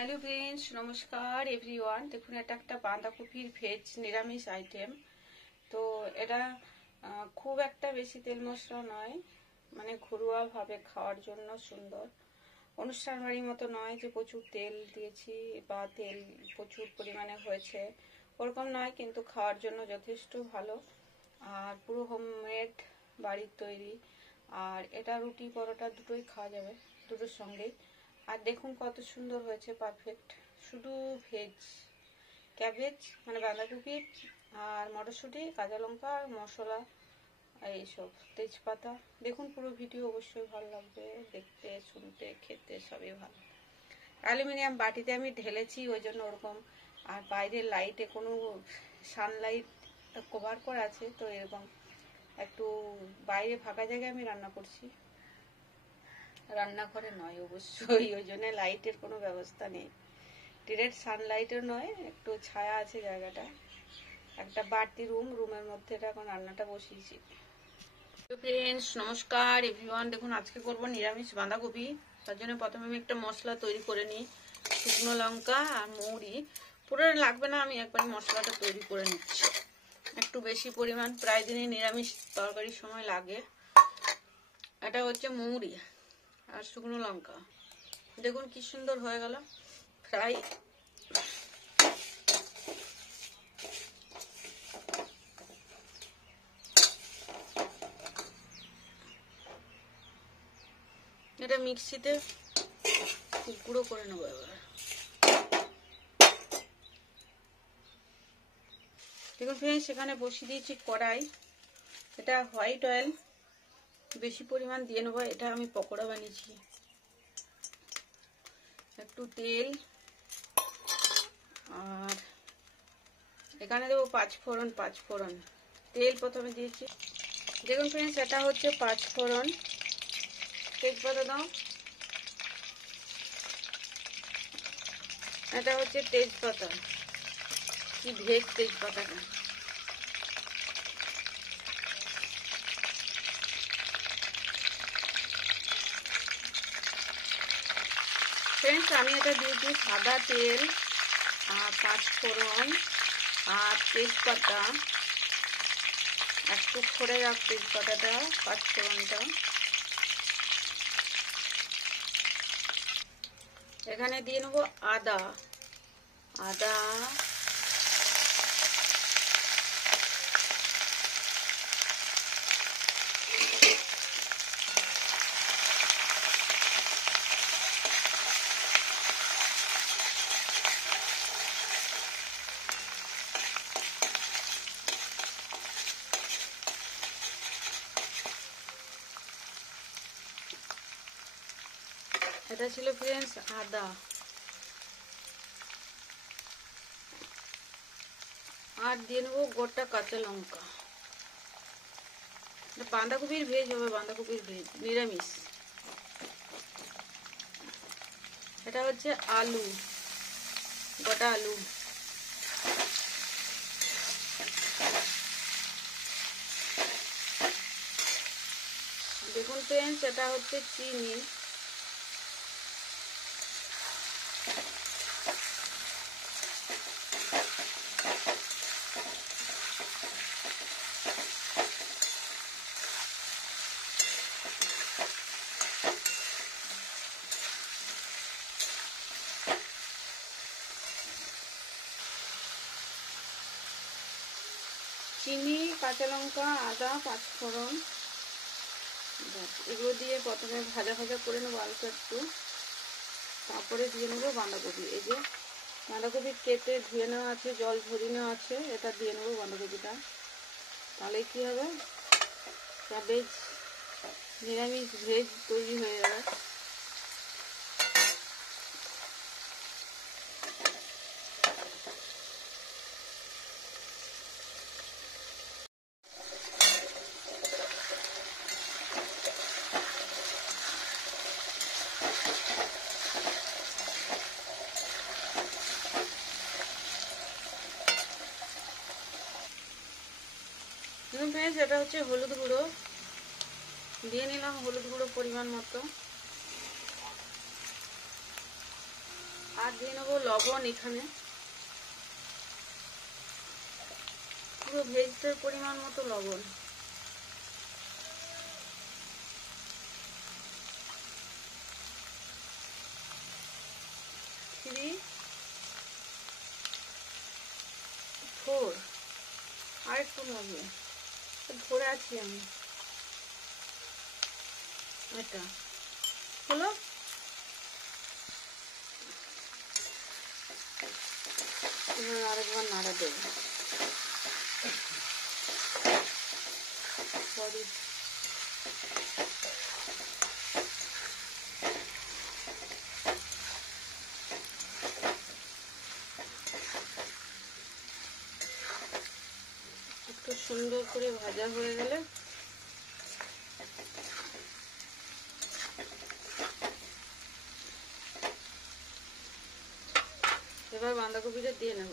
Hello friends, নমস্কার everyone. দেখুন, এটা একটা বাঁধাকপির ভেজ নিরামিষ আইটেম। তো এটা খুব একটা বেশি তেল মশলা নয়, মানে ঘরোয়াভাবে খাওয়ার জন্য সুন্দর। অনুষ্ঠান বাড়ির মতো নয় যে প্রচুর তেল দিয়েছি বা তেল প্রচুর পরিমাণে হয়েছে, ওরকম নয়, কিন্তু খাওয়ার জন্য যথেষ্ট ভালো। আর পুরো হোমমেড, বাড়ির তৈরি। আর এটা রুটি পরোটা দুটোই খাওয়া যাবে, দুটোর সঙ্গেই। আর দেখুন কত সুন্দর হয়েছে, পারফেক্ট। শুধু ভেজ, ক্যাবেজ মানে বাঁধাকপি আর মটরশুঁটি, কাঁচা লঙ্কা আর মশলা, এইসব তেজপাতা। দেখুন পুরো ভিডিও, অবশ্যই ভালো লাগবে দেখতে, শুনতে, খেতে সবই ভালো। অ্যালুমিনিয়াম বাটিতে আমি ঢেলেছি, ওই জন্য ওরকম। আর বাইরের লাইটে কোনো সানলাইট কভার করা আছে, তো এরকম একটু বাইরে ফাঁকা জায়গায় আমি রান্না করছি, রান্নাঘরে নয় অবশ্যই, ওই জন্য লাইটের কোনো ব্যবস্থা নেই, ডিরেক্ট সানলাইটের নয়, একটু ছায়া আছে জায়গাটা। একটা বাড়তি রুমের মধ্যে এটা এখন রান্নাটা বসিয়েছি। ফ্রেন্ডস, নমস্কার এভরিওয়ান। দেখুন, আজকে করবো নিরামিষ বাঁধাকপি। তার জন্য প্রথমে আমি একটা মশলা তৈরি করে নিই। শুকনো লঙ্কা আর মৌরি, পুরো লাগবে না, আমি একবার মশলাটা তৈরি করে নিচ্ছি। একটু বেশি পরিমাণ, প্রায় দিনই নিরামিষ তরকারির সময় লাগে। এটা হচ্ছে মৌরি আর শুকনো লঙ্কা। দেখুন কি সুন্দর হয়ে গেল ফ্রাই। এটা মিক্সিতে গুঁড়ো করে নেবো এবার। দেখুন ফ্রেন্ডস, সেখানে বসিয়ে দিয়েছি কড়াই। এটা হোয়াইট অয়েল বেশি পরিমাণ দিয়ে নেবো, এটা আমি পকোড়া বানিয়েছি। একটু তেল, আর এখানে দেবো পাঁচফোড়ন। তেল প্রথমে দিয়েছি। দেখুন ফ্রেন্ডস, এটা হচ্ছে পাঁচফোড়ন। তেজপাতা দাও। এটা হচ্ছে তেজপাতা, কি ভেজ তেজপাতাটা। ফ্রেন্ডস, আমি এটা দিয়েছি সাদা তেল আর পাঁচফোড়ন আর তেজপাতা। একটু খড়ে যাক তেজপাতাটা, পাঁচফোড়নটা। এখানে দিয়ে নেবো আদা। এটা ছিল ফ্রেন্ডস আদা। আর দিয়ে নেবো গোটা কাঁচা লঙ্কা। বাঁধাকপির ভেজ হবে, বাঁধাকপির ভেজ নিরামিষ। এটা হচ্ছে আলু, গোটা আলু। দেখুন ফ্রেন্ডস, এটা হচ্ছে চিনি। চিনি, কাঁচা লঙ্কা, আদা, পাঁচফোড়ন, এগুলো দিয়ে প্রথমে ভাজা করে নেবো আলুটা একটু। তারপরে দিয়ে নেবো বাঁধাকপি। এই যে বাঁধাকপি কেটে ধুয়ে নেওয়া আছে, জল ঝরিয়ে নেওয়া আছে, এটা দিয়ে নেবো বাঁধাকপিটা। তাহলে কি হবে, ক্যাবেজ নিরামিষ ভেজ তৈরি হয়ে যাবে। ফ্রেন্ডস, এটা হচ্ছে হলুদ গুঁড়ো, দিয়ে নিলাম হলুদ গুঁড়ো পরিমাণ মতো। আর দিয়ে নেবো লবণ, এখানে পুরো ভেজটার পরিমাণ মতো লবণ। আর একটু লাগবে, ধরে আছি আমি। এটা হলো, এবার আরেকবার নাড়া দেব। সরি, একটু সুন্দর করে ভাজা হয়ে গেলে এবার বাঁধাকপিটা দিয়ে নেব।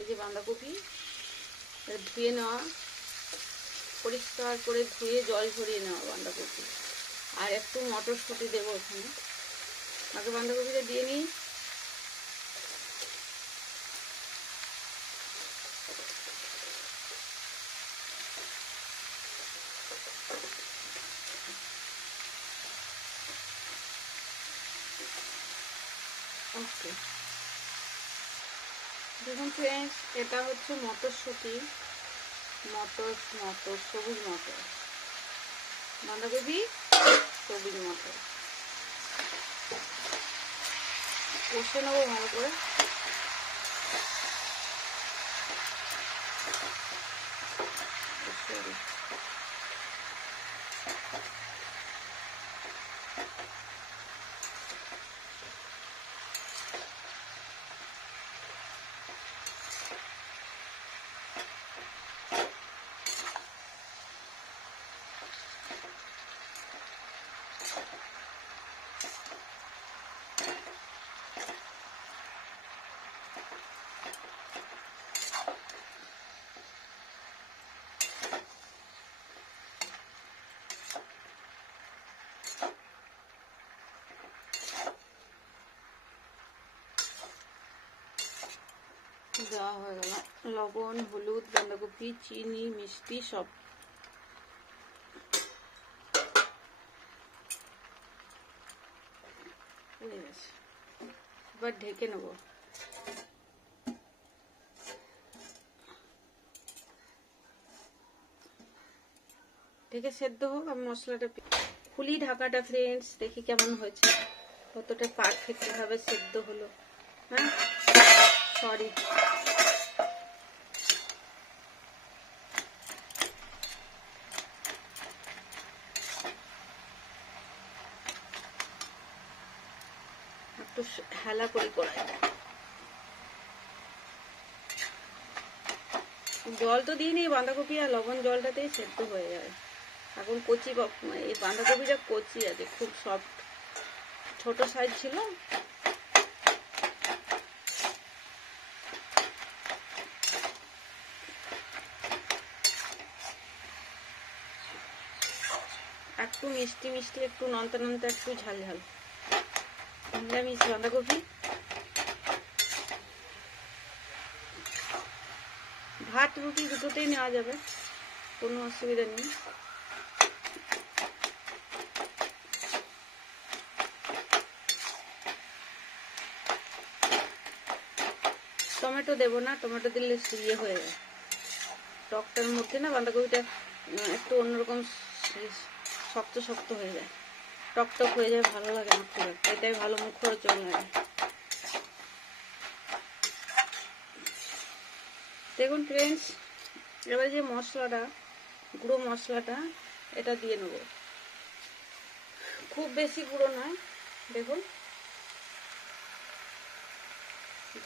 এই যে বাঁধাকপি ধুয়ে নেওয়া, পরিষ্কার করে ধুয়ে জল ঝরিয়ে নেওয়া বাঁধাকপি, আর একটু মটরশুঁটি দেবো ওখানে। আগে বাঁধাকপিটা দিয়ে নিই। ওকে, দেখুন ফ্রেন্ডস, এটা হচ্ছে মটরশুঁটি, মটর সবুজ মটর, বাঁধাকপি সবুজ মটর কষে নেবো ভালো করে। দেওয়া হয়ে গেল লবণ, হলুদ, বাঁধাকপি, চিনি, মিষ্টি সব। এবার ঢেকে নেব। ঢেকে সেদ্ধ হোক, আমি মশলাটা খুলি ঢাকাটা ফ্রেন্ডস, দেখি কেমন হয়েছে, কতটা পারফেক্ট ভাবে সেদ্ধ হলো। হ্যাঁ, সরি, একটু হেলা করে করাই। জল তো দিই নি, বাঁধাকপি আর লবণ জলটাতেই সেদ্ধ হয়ে যায়। এখন কচি, এই বাঁধাকপিটা কচি আছে, খুব সফট, ছোট সাইজ ছিল। একটু মিষ্টি মিষ্টি, একটু নন্তা নন্তা, একটু ঝাল ঝাল, নিরামিষ বাঁধাকপি। ভাত রুটি দুটোতেই নেওয়া যাবে, কোনো অসুবিধা নেই। টমেটো দেবো না, টমেটো দিলে ইয়ে হয়ে যায়, টকটার মধ্যে না বাঁধাকপিটা একটু অন্যরকম শক্ত শক্ত হয়ে যায়, টক টক হয়ে যায়, ভালো লাগে না খুব একটা, এটাই ভালো মুখরোচক লাগে। দেখুন ফ্রেন্ডস, এবার যে মশলাটা, গুঁড়ো মশলাটা, এটা দিয়ে নেব। খুব বেশি গুঁড়ো নয়, দেখুন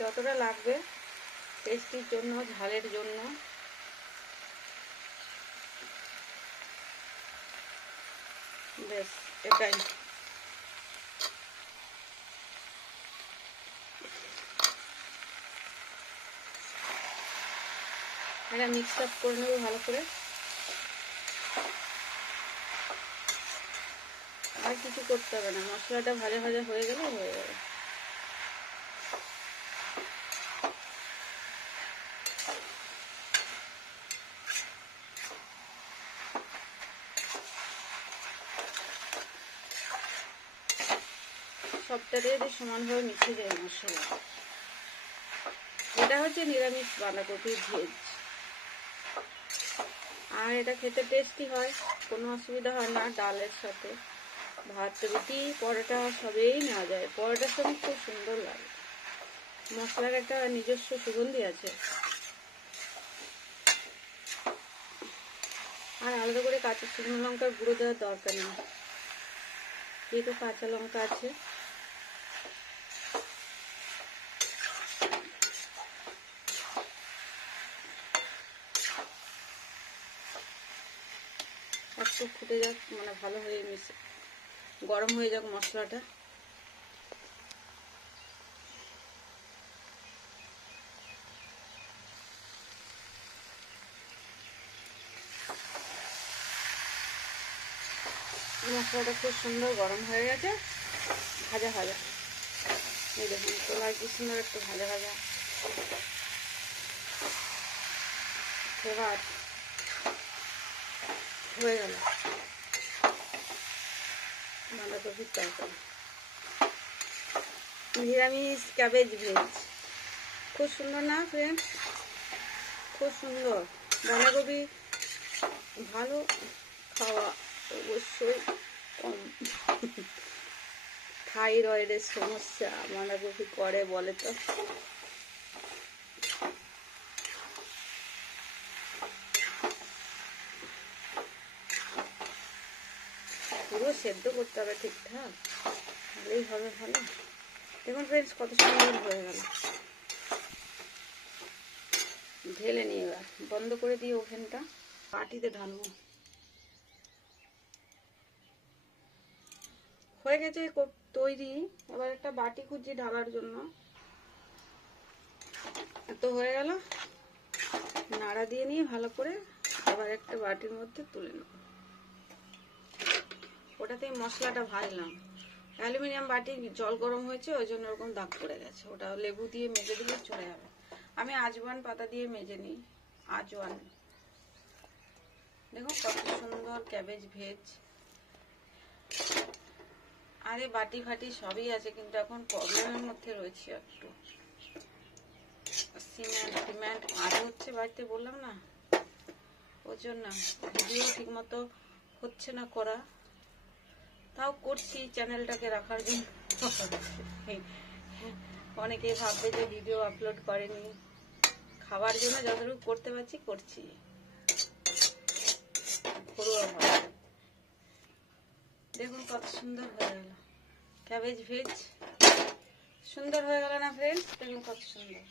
যতটা লাগবে টেস্টির জন্য, ঝালের জন্য। বেশ, এটাই। এটা মিক্স আপ করে নেবো ভালো করে। আর কিছু করতে হবে না, মশলাটা ভাজা ভাজা হয়ে গেলে হয়ে যাবে। সবটাতে যদি সমানভাবে মিশে যায় মশলা। এটা হচ্ছে নিরামিষ বাঁধাকপির ভেজ, আর এটা খেতে টেস্টি হয়, কোনো অসুবিধা হয় না। ডালের সাথে ভাত, রুটি, পরোটা সবেই নেওয়া যায়। পরোটার সঙ্গে খুব সুন্দর লাগে। মশলার একটা নিজস্ব সুগন্ধি আছে। আর আলাদা করে কাঁচা শুকনো লঙ্কার গুঁড়ো দেওয়ার দরকার নেই, যেহেতু কাঁচা লঙ্কা আছে। একটু ফুটে যাক, মানে ভালো হয়ে মিশে গরম হয়ে যাক মশলাটা। মশলাটা খুব সুন্দর গরম হয়ে গেছে, ভাজা ভাজা। এই দেখুন তোলার কি সুন্দর একটু ভাজা ভাজা। এবার হয়ে গেল বাঁধাকপির তরকারি, নিরামিষ ক্যাবেজ ভেজ। খুব সুন্দর না ফ্রেন্ড? খুব সুন্দর। বাঁধাকপি ভালো খাওয়া অবশ্যই কম। থাইরয়েডের সমস্যা বাঁধাকপি করে বলে তো। পুরো সেদ্ধ করতে হবে ঠিকঠাক, তাহলেই হবে ভালো। দেখুন ফ্রেন্ডস কত সুন্দর হয়ে গেল। ঢেলে নিয়ে এবার বন্ধ করে দিয়ে ওভেনটা বাটিতে ঢালবো। হয়ে গেছে তৈরি। এবার একটা বাটি খুঁজছি ঢালার জন্য। তো হয়ে গেল, নাড়া দিয়ে নিয়ে ভালো করে এবার একটা বাটির মধ্যে তুলে নেব। ওটাতেই মশলাটা ভাজলাম। অ্যালুমিনিয়াম বাটি, জল গরম হয়েছে ওই জন্য ওরকম দাগ পড়ে গেছে। ওটা লেবু দিয়ে মেজে দিলে চলে যাবে। আমি আজওয়ান পাতা দিয়ে মেজে নিই। আজওয়ান। দেখো কত সুন্দর ক্যাবেজ ভেজ। আরে বাটি ফাটি সবই আছে, কিন্তু এখন প্রবলেমের মধ্যে রয়েছে একটু। সিমেন্ট কাজ হচ্ছে বাড়িতে, বললাম না, ওর জন্য ভিডিও ঠিক মতো হচ্ছে না করা। তাও করছি চ্যানেলটাকে রাখার জন্য। অনেকেই ভাববে যে ভিডিও আপলোড করেনি। খাবার জন্য যতটুকু করতে পারছি করছি। ঘরোয়া ভাবে দেখুন কত সুন্দর হয়ে গেল ক্যাবেজ ভেজ। সুন্দর হয়ে গেল না ফ্রেন্ডস? দেখুন কত সুন্দর।